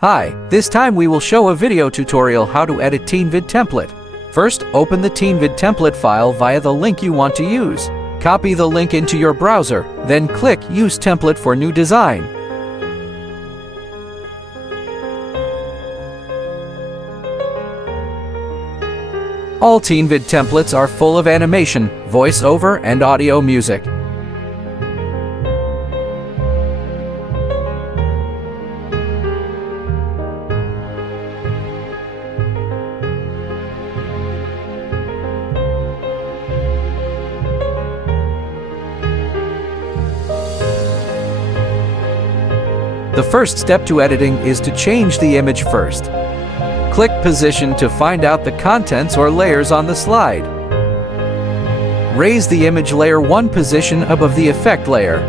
Hi, this time we will show a video tutorial how to edit TeenVid template. First, open the TeenVid template file via the link you want to use. Copy the link into your browser, then click Use Template for new design. All TeenVid templates are full of animation, voiceover, and audio music. The first step to editing is to change the image first. Click Position to find out the contents or layers on the slide. Raise the image layer one position above the effect layer.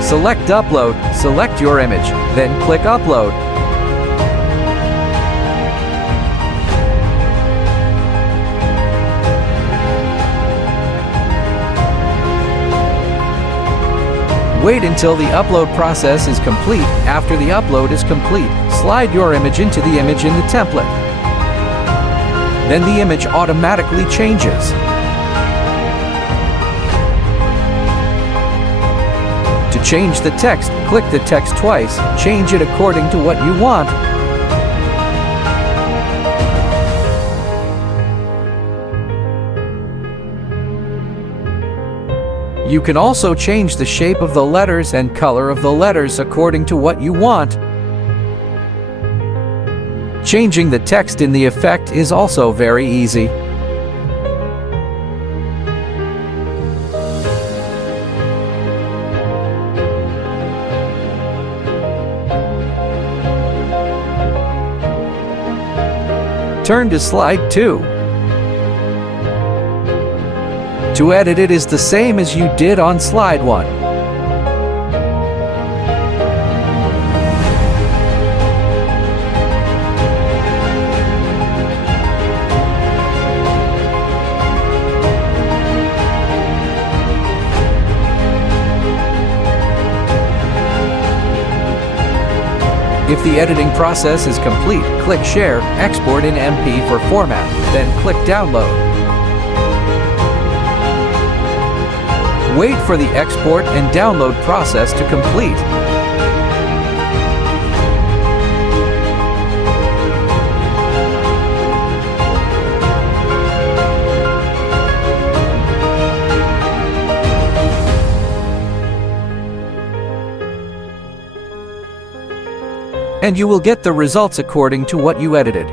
Select Upload, select your image, then click Upload. Wait until the upload process is complete. After the upload is complete, slide your image into the image in the template. Then the image automatically changes. To change the text, click the text twice, change it according to what you want. You can also change the shape of the letters and color of the letters according to what you want. Changing the text in the effect is also very easy. Turn to slide 2. To edit it is the same as you did on slide 1. If the editing process is complete, click Share, Export in MP for format, then click Download. Wait for the export and download process to complete. And you will get the results according to what you edited.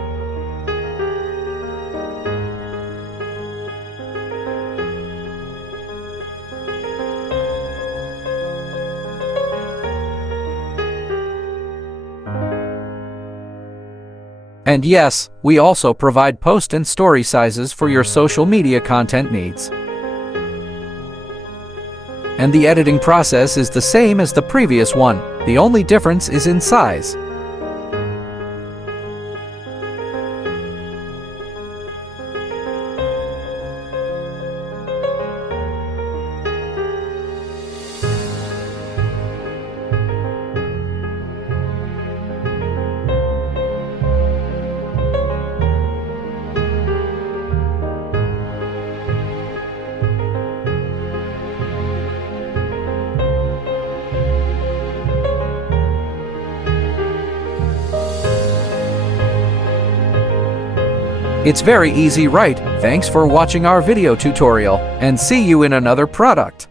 And yes, we also provide post and story sizes for your social media content needs. And the editing process is the same as the previous one, the only difference is in size. It's very easy, right? Thanks for watching our video tutorial, and see you in another product.